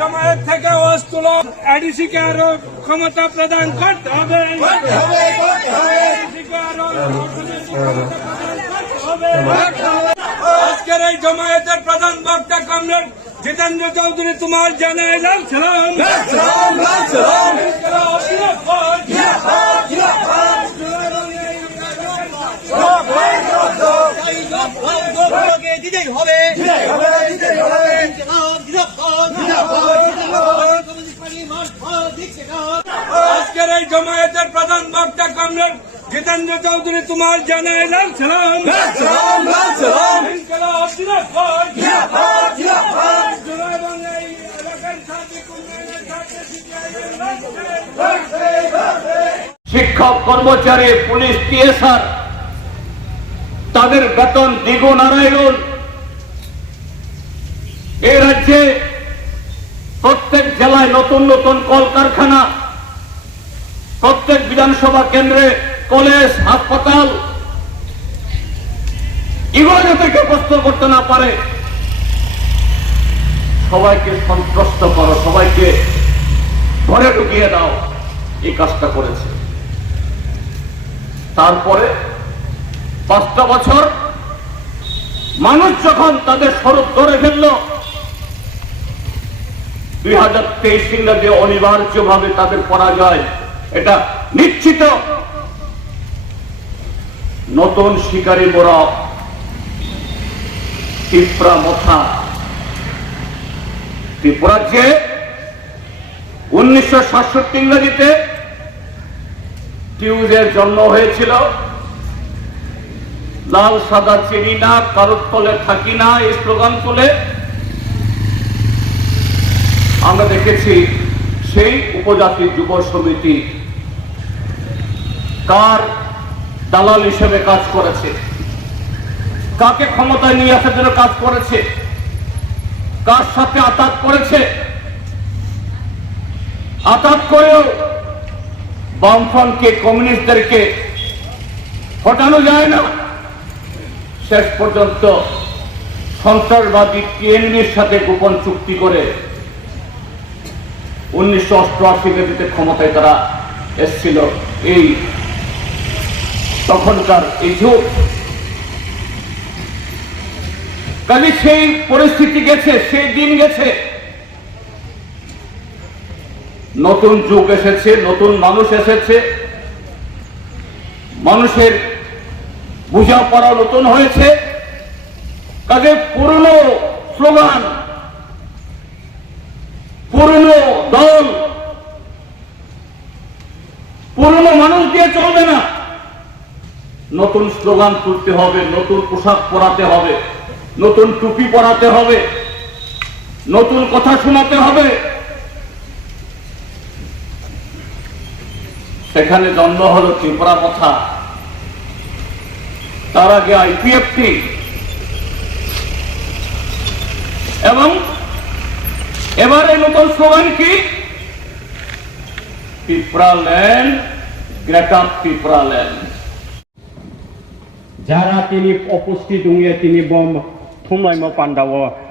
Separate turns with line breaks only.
জামায়াত থেকে অস্তুল এডিসিকে আরও ক্ষমতা প্রদান করতে হবে। আজকের এই জমায়েতের প্রধান বক্তা কমরেড জিতেন্দ্র চৌধুরী, তোমার জানাই সালাম। আজকের এই জমায়েতের প্রধান বক্তা কমরেড জিতেন্দ্র চৌধুরী তোমার জানাই সালাম।
শিক্ষক কর্মচারী পুলিশ টিএসআর তাদের বেতন দ্বিগুণ আড়াইগুণ এই রাজ্যে প্রত্যেক জেলায় নতুন নতুন কলকারখানা। প্রত্যেক বিধানসভা কেন্দ্রে কলেজ, হাসপাতাল এগুলো যাতে কেউ প্রশ্ন করতে না পারে, সবাইকে সন্ত্রস্ত করো, সবাইকে ঘরে ঢুকিয়ে দাও, এই কাজটা করেছে। তারপরে পাঁচটা বছর মানুষ যখন তাদের স্বরূপ ধরে ফেলল দুই হাজার তেইশ ইংরাজে অনিবার্য ভাবে তাদের পরাজয়, এটা নিশ্চিত। নতুন শিকারী ত্রিপুরা মথা যে উনিশশো সাতষট্টি ইংরাজিতে টিউজের জন্ম হয়েছিল। লাল, সাদা, চিনি না কারোর থাকি না, এই স্লোগান তুলে আমরা দেখেছি সেই উপজাতি যুব সমিতি কার দালাল হিসেবে কাজ করেছে? কাকে ক্ষমতায় নিয়ে আসার জন্য কাজ করেছে? কার সাথে আতাত করেছে? আতাত করেও বামফ্রন্টকে, কমিউনিস্টদেরকে হটানো যায় না। শেষ পর্যন্ত সন্ত্রাসবাদী টিএনবির সাথে গোপন চুক্তি করে উনিশশো অষ্টআশি গতিতে ক্ষমতায় তারা এসছিল। এই তখনকার এই যুগ। কাজে সেই পরিস্থিতি গেছে, সেই দিন গেছে। নতুন যুগ এসেছে, নতুন মানুষ এসেছে। মানুষের বোঝাপড়া নতুন হয়েছে। কাজে পুরনো স্লোগান, পুরনো দল। পুরনো মানুষ দিয়ে চলবে না। নতুন স্লোগান তুলতে হবে, নতুন পোশাক পরাতে হবে, নতুন টুপি পরাতে হবে, নতুন কথা শোনাতে হবে। সেখানে জন্ম হলো ত্রিপুরা কথা তার আগে আইপিএফটি। এবং এবারে নতুন স্লোগান কি?
যারা তিনি অপুষ্টি দুঙে তিনি বম থুমলাইম পান্ডাও।